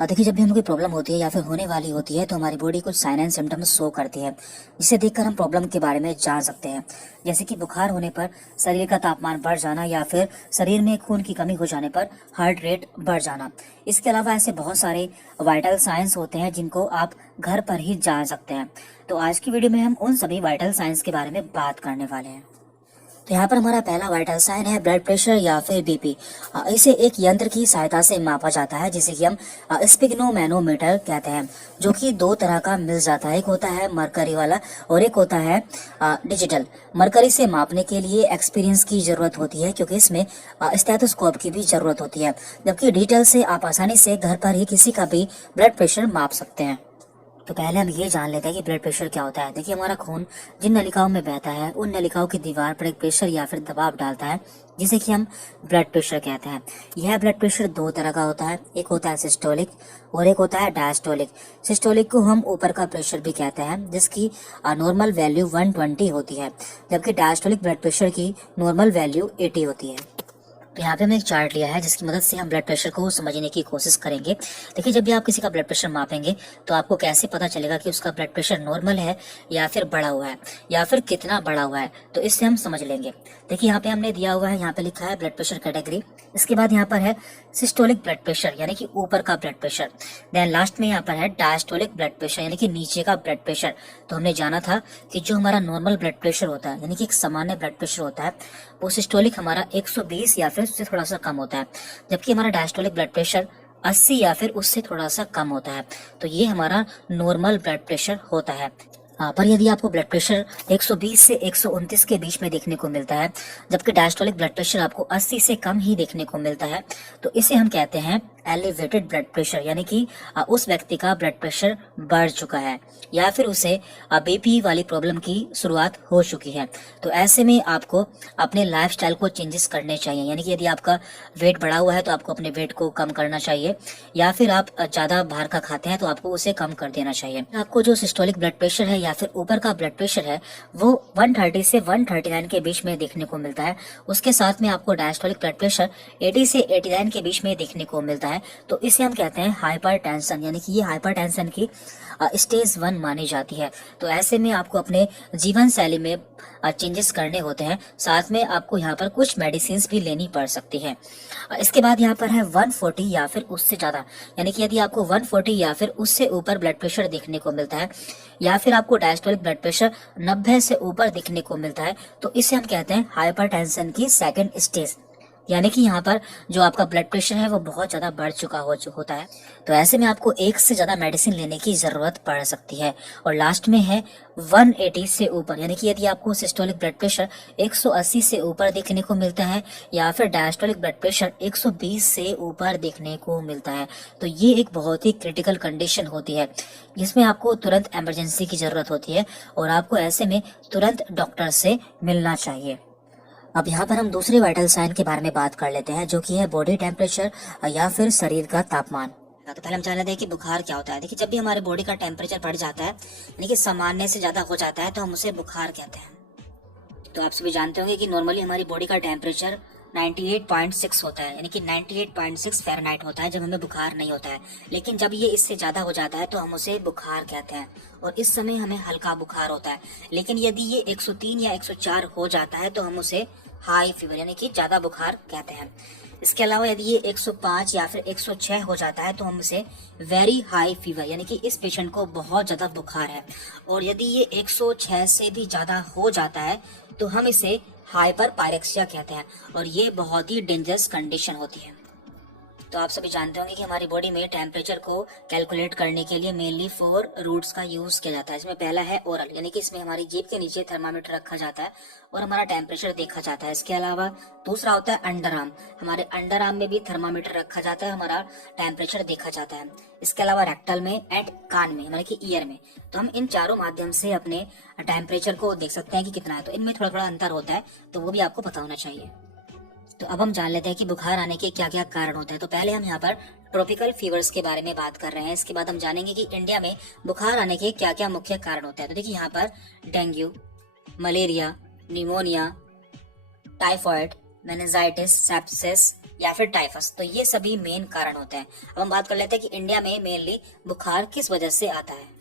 देखिए, जब भी हमें कोई प्रॉब्लम होती है या फिर होने वाली होती है तो हमारी बॉडी कुछ साइन एंड सिम्टम्स शो करती है, जिसे देखकर हम प्रॉब्लम के बारे में जान सकते हैं। जैसे कि बुखार होने पर शरीर का तापमान बढ़ जाना या फिर शरीर में खून की कमी हो जाने पर हार्ट रेट बढ़ जाना। इसके अलावा ऐसे बहुत सारे वाइटल साइंस होते हैं जिनको आप घर पर ही जान सकते हैं। तो आज की वीडियो में हम उन सभी वाइटल साइंस के बारे में बात करने वाले हैं। तो यहाँ पर हमारा पहला वाइटल साइन है ब्लड प्रेशर या फिर बीपी। इसे एक यंत्र की सहायता से मापा जाता है जिसे कि हम स्पिग्नोमेनोमीटर कहते हैं, जो कि दो तरह का मिल जाता है। एक होता है मरकरी वाला और एक होता है डिजिटल। मरकरी से मापने के लिए एक्सपीरियंस की जरूरत होती है क्योंकि इसमें स्टेथोस्कोप की भी जरूरत होती है, जबकि डिजिटल से आप आसानी से घर पर ही किसी का भी ब्लड प्रेशर माप सकते हैं। तो पहले हम ये जान लेते हैं कि ब्लड प्रेशर क्या होता है। देखिए, हमारा खून जिन नलिकाओं में बहता है उन नलिकाओं की दीवार पर एक प्रेशर या फिर दबाव डालता है, जिसे कि हम ब्लड प्रेशर कहते हैं। यह ब्लड प्रेशर दो तरह का होता है, एक होता है सिस्टोलिक और एक होता है डायस्टोलिक। सिस्टोलिक को हम ऊपर का प्रेशर भी कहते हैं, जिसकी नॉर्मल वैल्यू 120 होती है, जबकि डायस्टोलिक ब्लड प्रेशर की नॉर्मल वैल्यू 80 होती है। तो यहाँ पे हमने एक चार्ट लिया है जिसकी मदद से हम ब्लड प्रेशर को समझने की कोशिश करेंगे। देखिए, जब भी आप किसी का ब्लड प्रेशर मापेंगे तो आपको कैसे पता चलेगा कि उसका ब्लड प्रेशर नॉर्मल है या फिर बढ़ा हुआ है या फिर कितना बढ़ा हुआ है, तो इससे हम समझ लेंगे। देखिए, यहाँ पे हमने दिया हुआ है, यहाँ पे लिखा है ब्लड प्रेशर कैटेगरी। इसके बाद यहाँ पर है सिस्टोलिक ब्लड प्रेशर यानी कि ऊपर का ब्लड प्रेशर। देन लास्ट में यहाँ पर है डायस्टोलिक ब्लड प्रेशर यानी कि नीचे का ब्लड प्रेशर। तो हमने जाना था कि जो हमारा नॉर्मल ब्लड प्रेशर होता है यानी कि एक सामान्य ब्लड प्रेशर होता है, वो सिस्टोलिक हमारा 120 या फिर उससे थोड़ा सा कम होता है, जबकि हमारा डायस्टोलिक ब्लड प्रेशर 80 या फिर उससे थोड़ा सा कम होता है। तो ये हमारा नॉर्मल ब्लड प्रेशर होता है। पर यदि आपको ब्लड प्रेशर 120 से 129 के बीच में देखने को मिलता है, जबकि डायस्टोलिक ब्लड प्रेशर आपको 80 से कम ही देखने को मिलता है, तो इसे हम कहते हैं एलिवेटेड ब्लड प्रेशर, यानी कि उस व्यक्ति का ब्लड प्रेशर बढ़ चुका है या फिर उसे बीपी वाली प्रॉब्लम की शुरुआत हो चुकी है। तो ऐसे में आपको अपने लाइफस्टाइल को चेंजेस करने चाहिए, यानी कि यदि आपका वेट बढ़ा हुआ है तो आपको अपने वेट को कम करना चाहिए, या फिर आप ज्यादा बाहर का खाते हैं तो आपको उसे कम कर देना चाहिए। आपको जो सिस्टोलिक ब्लड प्रेशर है या फिर ऊपर का ब्लड प्रेशर है वो 130 से 139 के बीच में देखने को मिलता है। उसके साथ में आपको डायस्टोलिक ब्लड प्रेशर 80 से 89 के बीच में देखने को मिलता है, तो इसे हम कहते हैं हाइपरटेंशन, यानी कि ये हाइपरटेंशन की स्टेज 1 मानी जाती है। तो ऐसे में आपको अपने जीवन शैली में चेंजेस करने होते हैं, साथ में आपको यहाँ पर कुछ मेडिसिन भी लेनी पड़ सकती है। इसके बाद यहाँ पर है 140 या फिर उससे ज्यादा, यानी कि यदि आपको 140 या फिर उससे ऊपर ब्लड प्रेशर देखने को मिलता है या फिर आपको डायस्टोलिक ब्लड प्रेशर 90 से ऊपर देखने को मिलता है, तो इसे हम कहते हैं हाइपरटेंशन की सेकंड स्टेज, यानी कि यहाँ पर जो आपका ब्लड प्रेशर है वो बहुत ज्यादा बढ़ चुका होता है। तो ऐसे में आपको एक से ज्यादा मेडिसिन लेने की जरूरत पड़ सकती है। और लास्ट में है 180 से ऊपर, यानी कि यदि आपको सिस्टोलिक ब्लड प्रेशर 180 से ऊपर देखने को मिलता है या फिर डायस्टोलिक ब्लड प्रेशर 120 से ऊपर देखने को मिलता है, तो ये एक बहुत ही क्रिटिकल कंडीशन होती है जिसमें आपको तुरंत इमरजेंसी की जरूरत होती है और आपको ऐसे में तुरंत डॉक्टर से मिलना चाहिए। अब यहाँ पर हम दूसरे वाइटल साइन के बारे में बात कर लेते हैं, जो कि है बॉडी टेम्परेचर या फिर शरीर का तापमान। तो पहले हम जान लेते हैं कि बुखार क्या होता है। देखिए, जब भी हमारे बॉडी का टेम्परेचर बढ़ जाता है यानी कि सामान्य से ज्यादा हो जाता है तो हम उसे बुखार कहते हैं। तो आप सभी जानते होंगे कि नॉर्मली हमारी बॉडी का टेम्परेचर 98.6 होता है, यानी कि 98.6 फ़ारेनहाइट होता है जब हमें बुखार नहीं होता है। लेकिन जब ये इससे ज्यादा हो जाता है तो हम उसे बुखार कहते हैं और इस समय हमें हल्का बुखार होता है। लेकिन यदि ये 103 या 104 हो जाता है तो हम उसे हाई फीवर यानी कि ज्यादा बुखार कहते हैं। इसके अलावा यदि ये 105 या फिर 106 हो जाता है तो हम उसे वेरी हाई फीवर, यानी कि इस पेशेंट को बहुत ज्यादा बुखार है। और यदि ये 106 से भी ज्यादा हो जाता है तो हम इसे हाइपर पायरेक्सिया कहते हैं और ये बहुत ही डेंजरस कंडीशन होती है। तो आप सभी जानते होंगे कि हमारी बॉडी में टेम्परेचर को कैलकुलेट करने के लिए मेनली 4 रूट्स का यूज किया जाता है। इसमें पहला है ओरल, यानी कि इसमें हमारी जीभ के नीचे थर्मामीटर रखा जाता है और हमारा टेम्परेचर देखा जाता है। इसके अलावा दूसरा होता है अंडर आर्म, हमारे अंडर आर्म में भी थर्मामीटर रखा जाता है, हमारा टेम्परेचर देखा जाता है। इसके अलावा रेक्टल में एंड कान में, मतलब कि ईयर में। तो हम इन चारों माध्यम से अपने टेम्परेचर को देख सकते हैं कि कितना है। तो इनमें थोड़ा थोड़ा अंतर होता है, तो वो भी आपको पता होना चाहिए। तो अब हम जान लेते हैं कि बुखार आने के क्या क्या कारण होते हैं। तो पहले हम यहाँ पर ट्रॉपिकल फीवर्स के बारे में बात कर रहे हैं। इसके बाद हम जानेंगे कि इंडिया में बुखार आने के क्या क्या मुख्य कारण होते हैं। तो देखिए, यहाँ पर dengue, malaria, pneumonia, typhoid, meningitis, sepsis या फिर टाइफस। तो ये सभी मेन कारण होते हैं। अब हम बात कर लेते हैं कि इंडिया में मेनली बुखार किस वजह से आता है।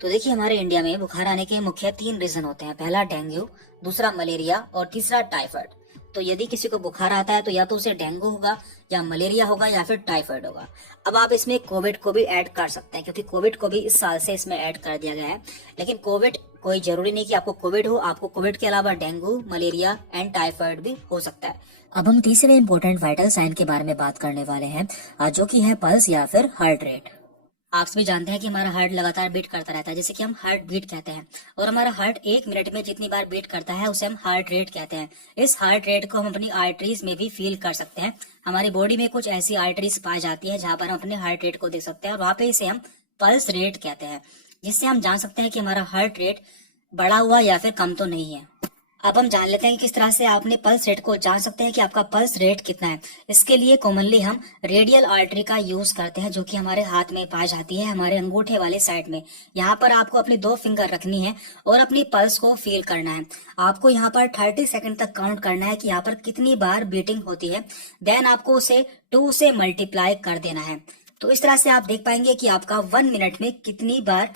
तो देखिए, हमारे इंडिया में बुखार आने के मुख्य 3 रीजन होते हैं। पहला डेंगू, दूसरा मलेरिया और तीसरा टाइफाइड। तो यदि किसी को बुखार आता है तो या तो उसे डेंगू होगा या मलेरिया होगा या फिर टाइफाइड होगा। अब आप इसमें कोविड को भी ऐड कर सकते हैं, क्योंकि कोविड को भी इस साल से इसमें ऐड कर दिया गया है। लेकिन कोविड कोई जरूरी नहीं कि आपको कोविड हो, आपको कोविड के अलावा डेंगू, मलेरिया एंड टाइफाइड भी हो सकता है। अब हम तीसरे इंपॉर्टेंट वाइटल साइन के बारे में बात करने वाले हैं, जो कि है पल्स या फिर हार्ट रेट। आप सभी जानते हैं कि हमारा हार्ट लगातार बीट करता रहता है, जैसे कि हम हार्ट बीट कहते हैं। और हमारा हार्ट 1 मिनट में जितनी बार बीट करता है उसे हम हार्ट रेट कहते हैं। इस हार्ट रेट को हम अपनी आर्टरीज में भी फील कर सकते हैं। हमारी बॉडी में कुछ ऐसी आर्टरीज पाई जाती है जहां पर हम अपने हार्ट रेट को देख सकते हैं, और वहां पे इसे हम पल्स रेट कहते हैं, जिससे हम जान सकते हैं कि हमारा हार्ट रेट बढ़ा हुआ या फिर कम तो नहीं है। अब हम जान लेते हैं कि किस तरह से आप अपने पल्स रेट को जान सकते हैं कि आपका पल्स रेट कितना है। इसके लिए कॉमनली हम रेडियल आर्टरी का यूज करते हैं, जो कि हमारे हाथ में पाई जाती है, हमारे अंगूठे वाले साइड में। यहाँ पर आपको अपनी 2 फिंगर रखनी है और अपनी पल्स को फील करना है। आपको यहाँ पर 30 सेकंड तक काउंट करना है कि यहाँ पर कितनी बार बीटिंग होती है। देन आपको उसे 2 से मल्टीप्लाई कर देना है। तो इस तरह से आप देख पाएंगे कि आपका 1 मिनट में कितनी बार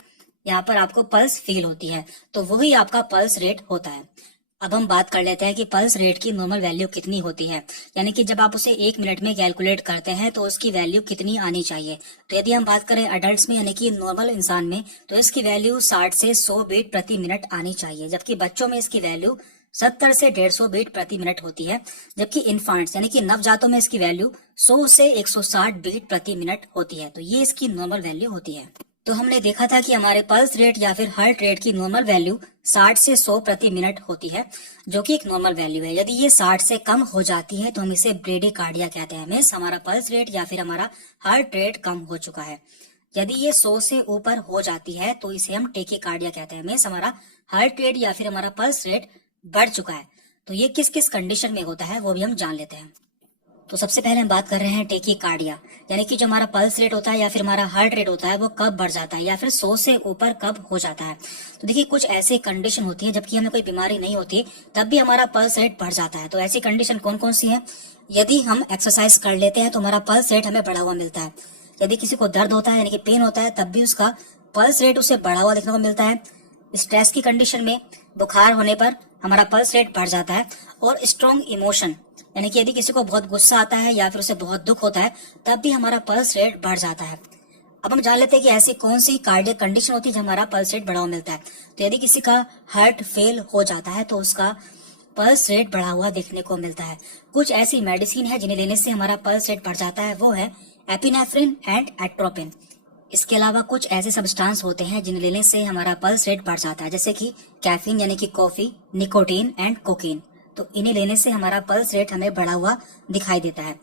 यहाँ पर आपको पल्स फील होती है। तो वही आपका पल्स रेट होता है। अब हम बात कर लेते हैं कि पल्स रेट की नॉर्मल वैल्यू कितनी होती है, यानी कि जब आप उसे 1 मिनट में कैलकुलेट करते हैं तो उसकी वैल्यू कितनी आनी चाहिए। तो यदि हम बात करें अडल्ट्स में, यानी कि नॉर्मल इंसान में, तो इसकी वैल्यू 60 से 100 बीट प्रति मिनट आनी चाहिए। जबकि बच्चों में इसकी वैल्यू 70 से 150 बीट प्रति मिनट होती है। जबकि इन्फांट्स यानी कि नवजातों में इसकी वैल्यू 100 से 160 बीट प्रति मिनट होती है। तो ये इसकी नॉर्मल वैल्यू होती है। तो हमने देखा था कि हमारे पल्स रेट या फिर हार्ट रेट की नॉर्मल वैल्यू 60 से 100 प्रति मिनट होती है, जो कि एक नॉर्मल वैल्यू है। यदि ये 60 से कम हो जाती है तो हम इसे ब्रेडिकार्डिया कहते हैं। मींस हमारा पल्स रेट या फिर हमारा हार्ट रेट कम हो चुका है। यदि ये 100 से ऊपर हो जाती है तो इसे हम टेकीकार्डिया कहते हैं। मींस हमारा हार्ट रेट या फिर हमारा पल्स रेट बढ़ चुका है। तो ये किस किस कंडीशन में होता है वो भी हम जान लेते हैं। तो सबसे पहले हम बात कर रहे हैं टेकीकार्डिया, यानी कि जो हमारा पल्स रेट होता है या फिर हमारा हार्ट रेट होता है वो कब बढ़ जाता है या फिर 100 से ऊपर कब हो जाता है। तो देखिए, कुछ ऐसी कंडीशन होती है जबकि हमें कोई बीमारी नहीं होती तब भी हमारा पल्स रेट बढ़ जाता है। तो ऐसी कंडीशन कौन कौन सी है? यदि हम एक्सरसाइज कर लेते हैं तो हमारा पल्स रेट हमें बढ़ा हुआ मिलता है। यदि किसी को दर्द होता है यानी कि पेन होता है तब भी उसका पल्स रेट उसे बढ़ा हुआ देखने को मिलता है। स्ट्रेस की कंडीशन में, बुखार होने पर हमारा पल्स रेट बढ़ जाता है। और स्ट्रॉन्ग इमोशन, यानी कि यदि किसी को बहुत गुस्सा आता है या फिर उसे बहुत दुख होता है तब भी हमारा पल्स रेट बढ़ जाता है। अब हम जान लेते हैं कि ऐसी कौन सी कार्डियक कंडीशन होती है जब हमारा पल्स रेट बढ़ा हुआ मिलता है। तो यदि किसी का हार्ट फेल हो जाता है तो उसका पल्स रेट बढ़ा हुआ देखने को मिलता है। कुछ ऐसी मेडिसिन है जिन्हें लेने से हमारा पल्स रेट बढ़ जाता है, वो है एपिनेफ्रिन एंड एट्रोपिन। इसके अलावा कुछ ऐसे सब्सटेंस होते हैं जिन्हें लेने से हमारा पल्स रेट बढ़ जाता है, जैसे कि कैफीन यानी कि कॉफी, निकोटीन एंड कोकीन। तो इन्हें लेने से हमारा पल्स रेट हमें बढ़ा हुआ दिखाई देता है।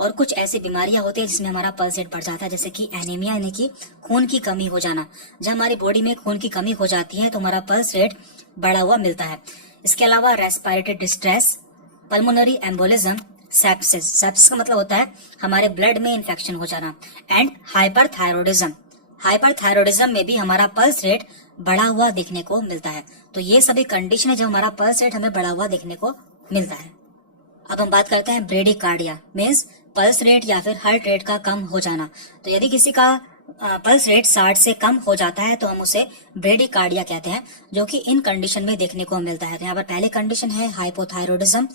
और कुछ ऐसी बीमारियां होती है जिसमें हमारा पल्स रेट बढ़ जाता है, जैसे कि एनीमिया यानी कि खून की कमी हो जाना। जब हमारी बॉडी में खून की कमी हो जाती है तो हमारा पल्स रेट बढ़ा हुआ मिलता है। इसके अलावा respiratory distress, pulmonary embolism, sepsis. Sepsis का मतलब होता है हमारे ब्लड में इन्फेक्शन हो जाना। And hyperthyroidism. हाइपरथायरॉयडिज्म में भी हमारा पल्स रेट बढ़ा हुआ देखने को मिलता है। तो ये सभी कंडीशन है जब हमारा पल्स रेट हमें बढ़ा हुआ देखने को मिलता है। अब हम बात करते हैं ब्रेडिकार्डिया, मींस पल्स रेट या फिर हार्ट रेट का कम हो जाना। तो यदि किसी का पल्स रेट 60 से कम हो जाता है तो हम उसे ब्रेडिकार्डिया कहते हैं, जो कि इन कंडीशन में देखने को मिलता है। तो यहाँ पर पहले कंडीशन है हाइपोथायरॉयडिज्म।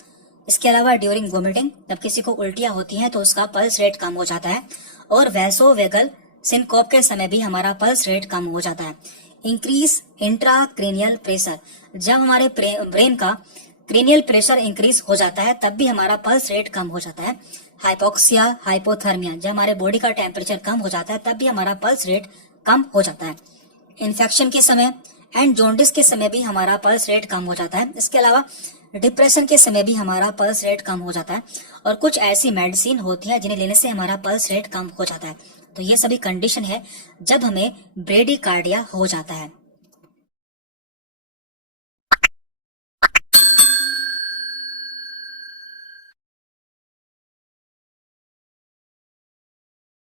इसके अलावा ड्यूरिंग वोमिटिंग, जब किसी को उल्टियां होती हैं तो उसका पल्स रेट कम हो जाता है। और वैसोवेगल सिनकोप के समय भी हमारा पल्स रेट कम हो जाता है। इंक्रीज इंट्राक्रेनियल प्रेशर, जब हमारे ब्रेन का क्रेनियल प्रेशर इंक्रीज हो जाता है तब भी हमारा पल्स रेट कम हो जाता है। हाइपोक्सिया, हाइपोथर्मिया, जब हमारे बॉडी का टेम्परेचर कम हो जाता है तब भी हमारा पल्स रेट कम हो जाता है। इन्फेक्शन के समय एंड जॉन्डिस के समय भी हमारा पल्स रेट कम हो जाता है। इसके अलावा डिप्रेशन के समय भी हमारा पल्स रेट कम हो जाता है। और कुछ ऐसी मेडिसिन होती है जिन्हें लेने से हमारा पल्स रेट कम हो जाता है। तो ये सभी कंडीशन है जब हमें ब्रेडिकार्डिया हो जाता है।